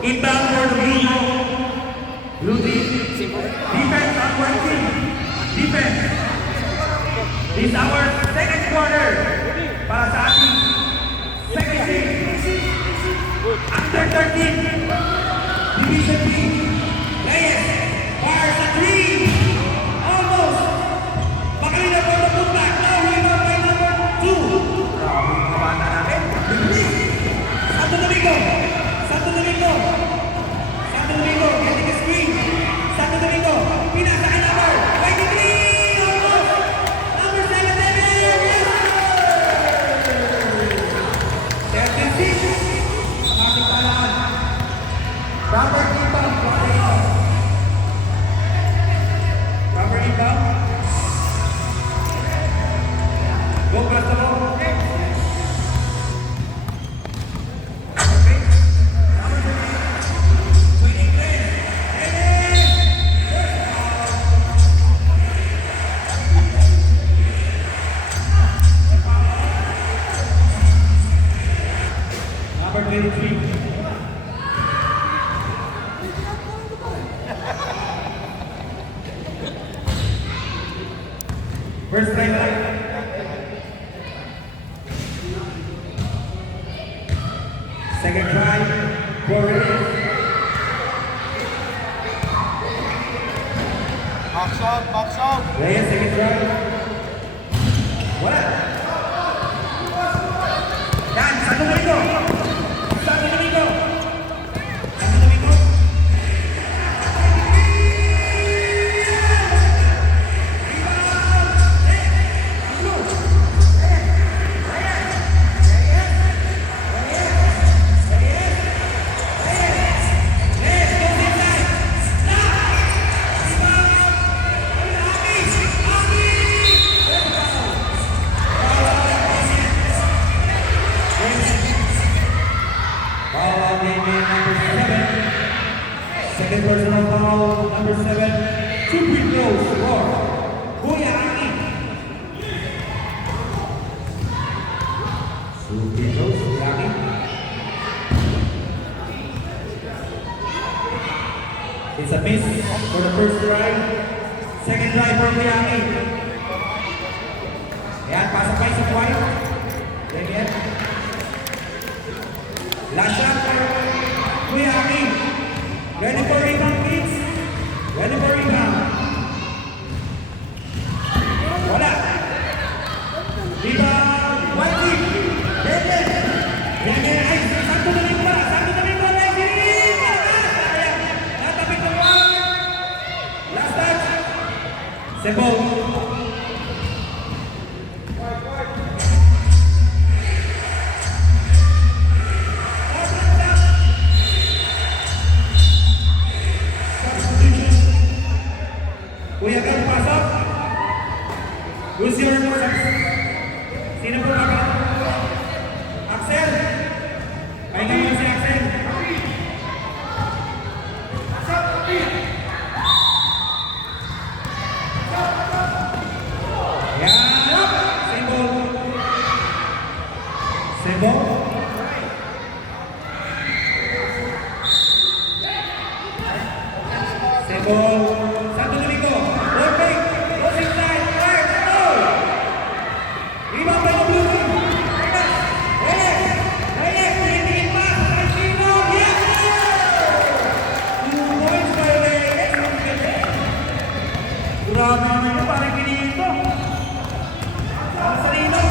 Inbound for the blue team. Defense on one team. Defense. This is our second quarter. Para sa ating second team. Under 13. Division B. Reyes. Fires a 3. Almost. Makalina po na punta. Now we go by number 2. Grabe yung mga bata natin. Santo Domingo. Santo Domingo. Santo Domingo. Getting a screen. Santo Domingo. Pinasa kay number 23. Almost. Number 7. Yes. 36. Maraming palaan. Proper inbound. Proper inbound. Go pass the ball. Number 23. First try line. Second try. Box out. Reyes, second try. Wala. Yan, Santo Domingo. Santo Domingo. Santo Domingo. Second personal foul, number 7, 2 free throws for Kuya Aki. 2 free throws, Kuya Aki. It's a miss for the first try. Second try for Kuya Aki. Ayan, pasapay sa White. Ganyan. Last shot for Kuya Aki. Ready for rebound, please. Ready for rebound. Wala. Rebound. One team. Ganyan. Ganyan. Ay, Santo Domingo ba? Santo Domingo ba? Sayang. Natapik ng one. Last touch. Sebo. Kuya Gab, pasok. Who's your number? Sino po ba? Axel. Pahinga mo si Axel. Yan. Sebo. Sebo. Sebo. Santo Domingo. Perfect. Closing time. Fire. No. Rebound by the blue team. Reyes. Tingin pa. Santino. Yes. 2 points by Reyes. Grabe naman yun. Parang pinigil ko. Ang sarino.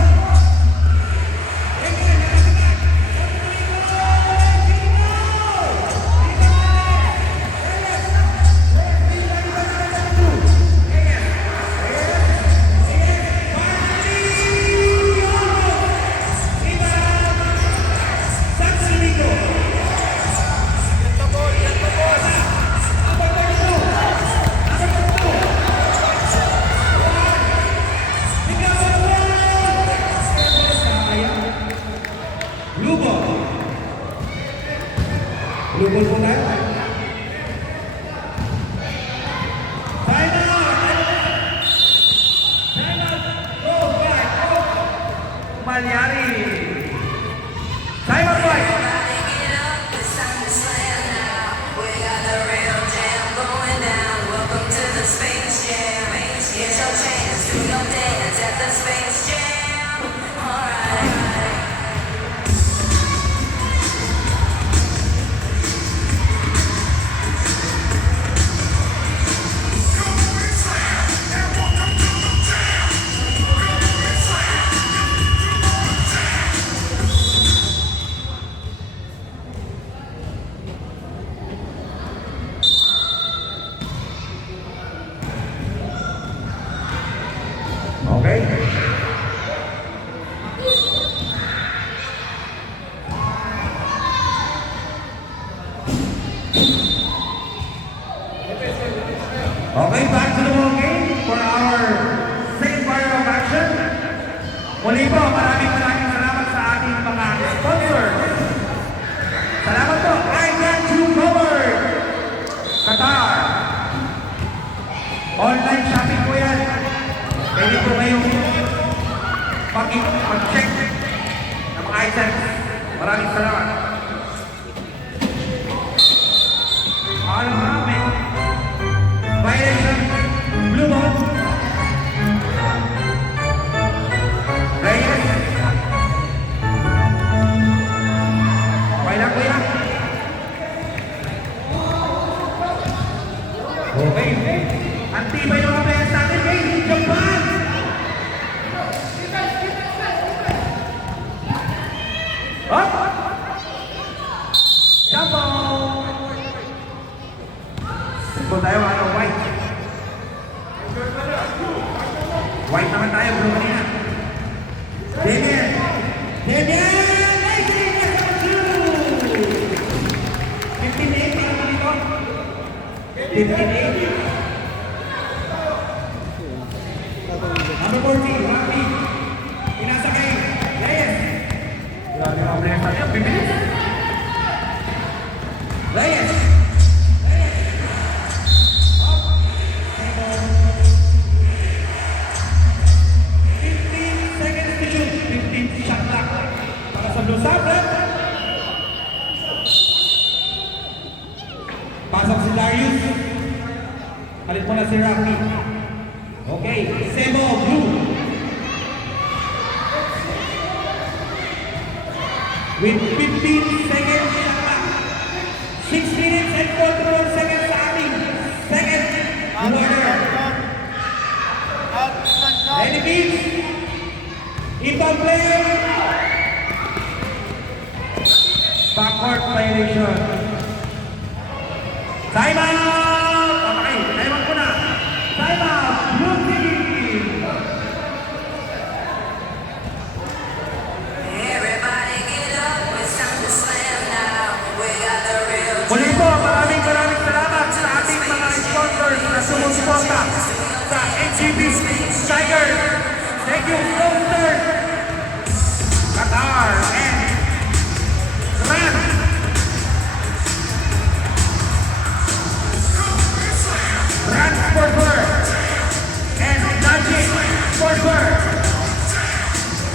Lubog po na. Final! Go! Back! Go! Malyari! Simon White! Muli po, maraming salamat sa ating mga sponsors. Salamat po, I Got You Covered, Qatar. Online shopping po yan. Pwede po kayong mag-check ng mga items. Maraming salamat. Ano namin? Violation, Blue Ball, Reyes. Okay lang, kuya. Okay. Antibay yung mga players natin, hey, Japan! Up! Jumbo! Simple tayo, ano, white. White naman tayo, blue kanina. Demian! Demian! 15-8, parang dito. 15-8. Number 40, Rafi. Inasa kay Reyes. Grabe mga players natin, bibilis. Reyes. Pasok si Darius. Palit mo na si Rafi. Okay, Sebo, blue. With 15 seconds shot clock. 6 minutes and 41 seconds sa ating second quarter. Ready, please? Ibang player. Backward violation. Time out! Okay, time out ko na. Time out! Blue team! Everybody get up, it's time to slam now. We got the real Muli po, maraming salamat sa ating mga sponsors na sumusuporta sa NGB Tiger. Thank you, Coaster, Qatar, and Ram. Sportswear and Magic Sportswear.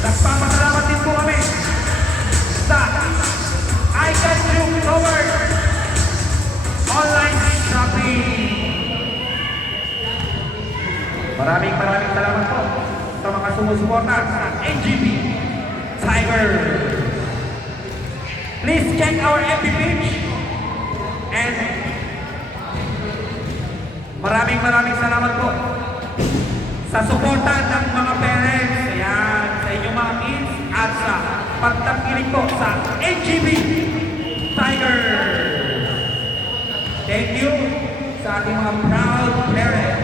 Nagpapasalamat din po kami sa I Got You Covered online shopping. Maraming salamat po sa mga sumusuporta sa NGB Tiger. Please check our FB page and maraming salamat po sa suporta ng mga parents, ayan, sa inyong mga kids at sa pagtangkilik po sa NGB Tiger. Thank you sa ating mga proud parents.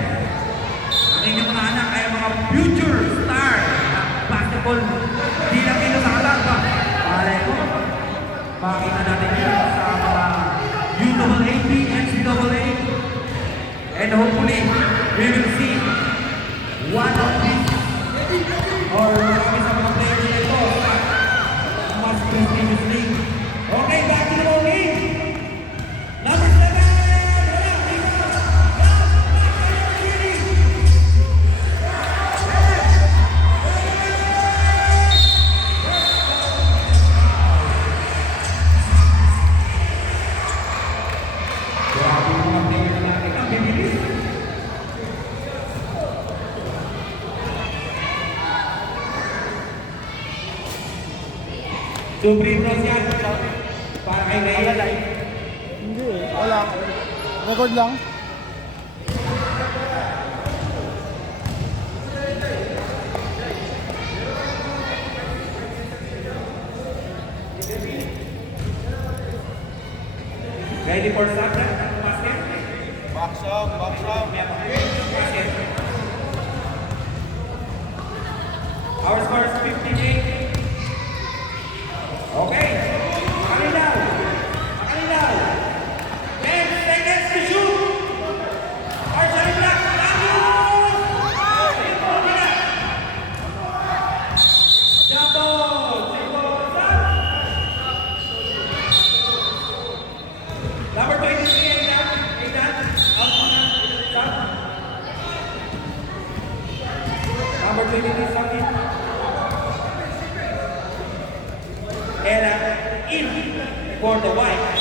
Ang inyong mga anak ay mga future star ng basketball. Di lang dito sa alam ba? Malay ko, makita natin yun sa mga UAAP, NCAA. And hopefully, we will see one of these or marami sa mga players nito sa mas prestigious league. Okay, back to the ball game. Number 7! Grabe yung mga players natin ang bibilis. Supreme Rose yan. Para kay Reyes. Hindi, wala. Record lang. Ready for Sandra? Basket? Box up, box up. Basket. Our score is 58. Okay. Makalilaw. Makalilaw. 10 seconds to shoot. Arshad Black. Darius! for the white.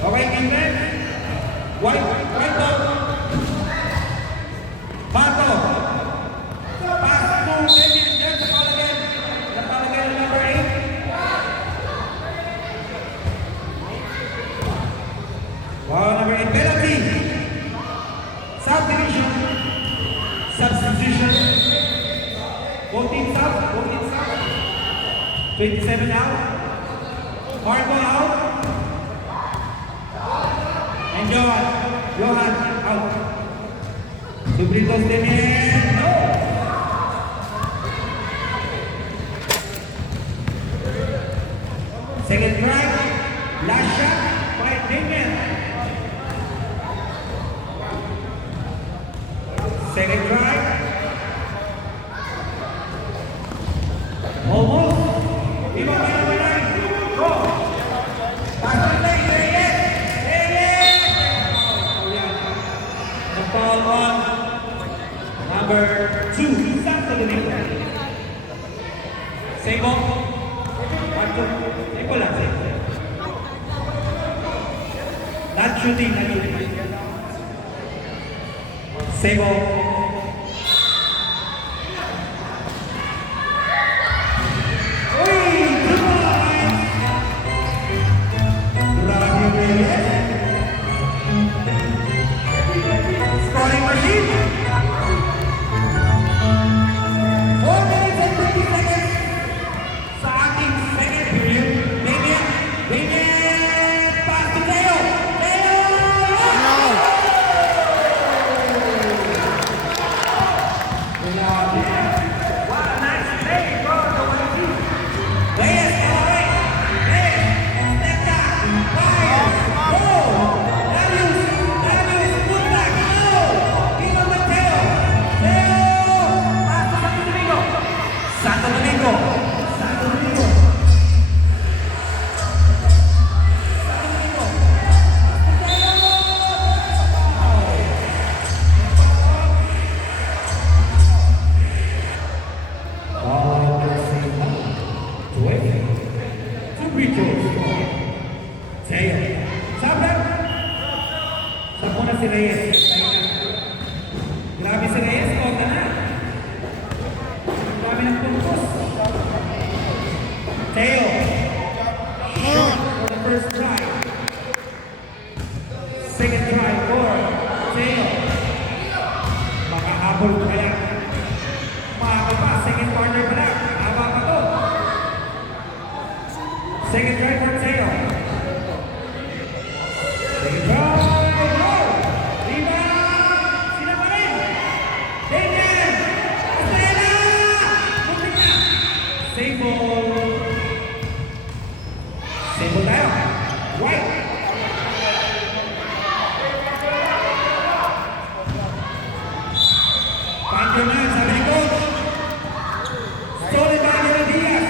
Okay, defense. White ball. Bato. Pass to David. There's the ball again. The ball again, number 8. Ball number 8. Penalty. Subdivision. Substitution. 14 sub. 27 out. Hard ball out. And Johan out. Subritos Demian, no. Second try, last shot by Demian. Second try. Almost. Iba pa naman ay. Go. Pasok na ball on number 2. Santo Domingo. Sebo. 1-2. Sebo lang. Not shooting. Sebo. Scoring machine. 4 minutes and 20 seconds sa ating second period. Damian, pass to Leo. What a nice play from the white team. Reyes, step back, fire, goal. Darius, put back, no. Tino Mateo, pass to Santo Domingo. Si Reyes. Grabe si Reyes, kota na. Grabe ng puntos. Teo. Short for the first try. Second try for Teo. Makahabol pa yan. Mahaba pa. Second corner pa lang. Haba pa to. Second try for Teo. Second try. Sebo tayo. White. Find your man, sabi ni coach. Solid by Angelo Diaz.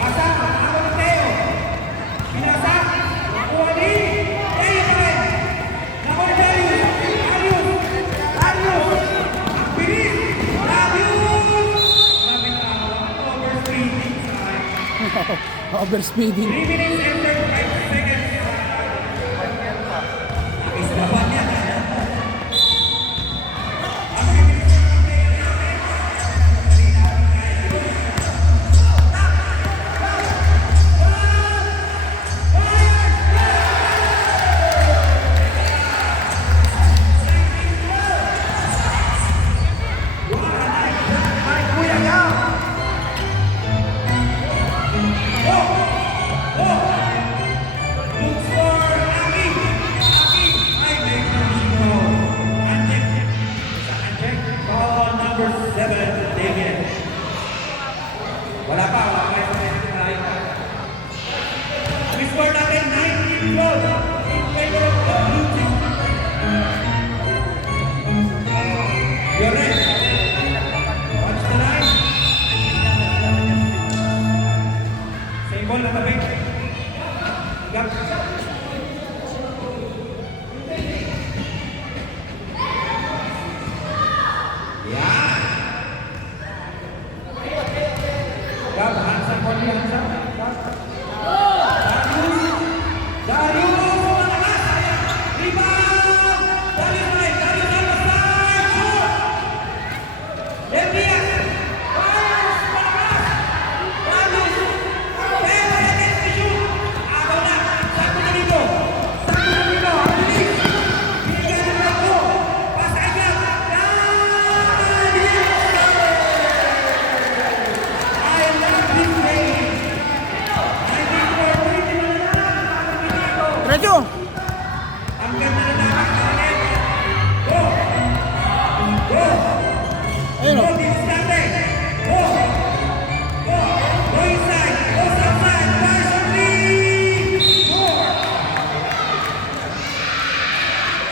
Pasa, ako na Teo. Pinasa, nakuha ni Teo pa rin. Nakuha ni Darius. Ang bilis. Overspeeding. 3 minutes and 35 seconds. Islapan niya.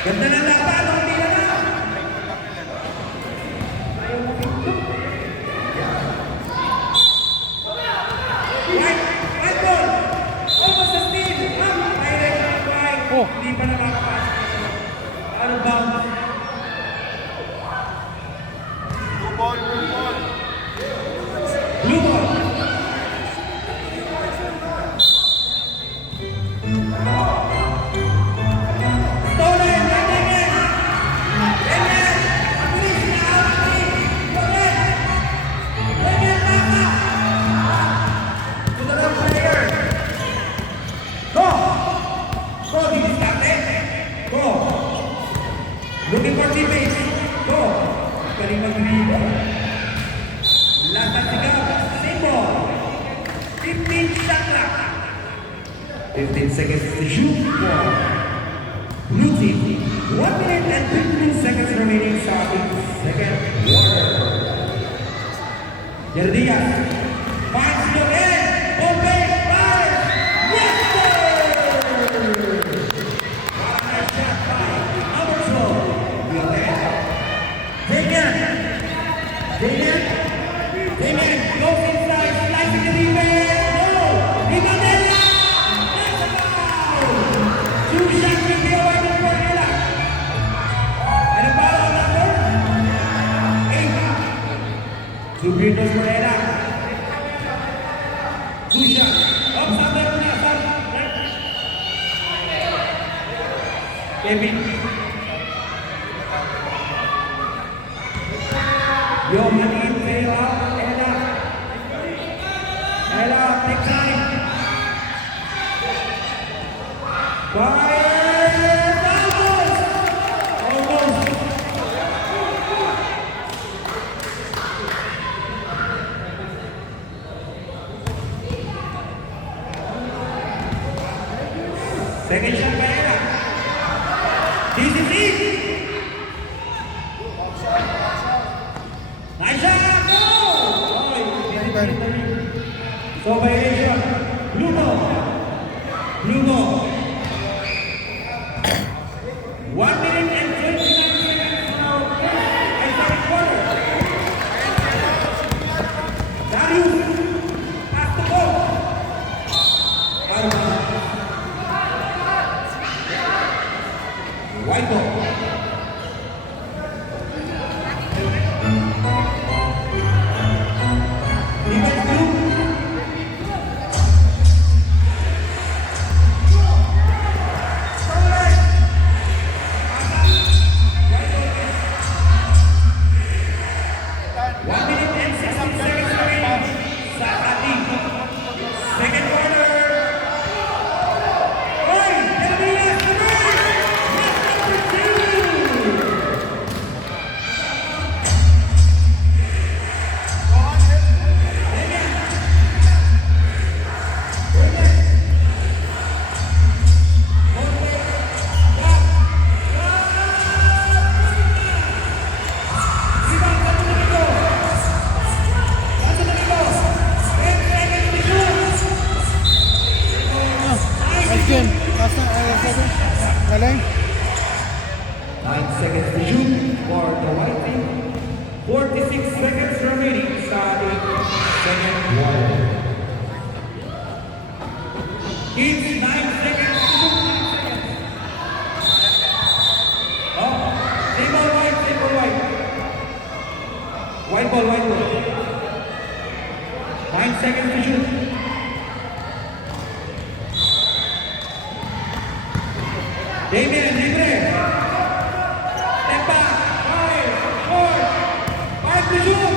Ganda na laban, ang tira na. Right ball. Almost a steal. Direct right. Oh. Hindi pa nakakapas. Ano ba? Blue ball, blue ball. Blue ball. Stolen. Looking for teammates. Go. Galing mag-dribble. Lasan sigaw. Symbol. 15 shot clock. 15 seconds to shoot for blue team. 1 minute and 15 seconds remaining sa ating second quarter. Yerdias. Finds the end. Open fire. Yes, sir! What a nice shot by number 12. Damian goes inside, slicing the defense. No! Ribadella! That's a foul! 2 shots will be away from Cornela. And a foul on number 8. 2 Britos Cornela. 2 shots. Oops, up there, Kevin. Yohanin Vera, Ella, big time. Fire, almost. Second shot by Ella. This is it. Nice shot! Go! So violation. Blue ball. 1 minute and 29 seconds now. And second quarter. Darius. Pass the ball. White ball. Again, last second. Galing. 9 seconds to shoot for the white team. 46 seconds remaining sa ating second quarter. It's 9 seconds to shoot. 9 seconds. Oh, same ball white, same ball white. White ball, white ball. 9 seconds to shoot. Damian, libre. Step back. 5, 4, 5 to shoot.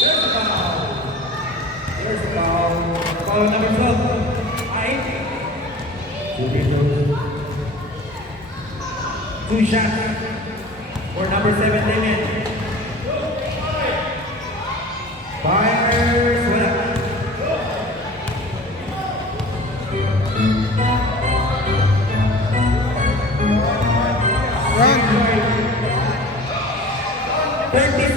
There's a foul. There's a foul. Foul number 12. 2 shots for number 7, Damian. Fires. Wala. Run. 30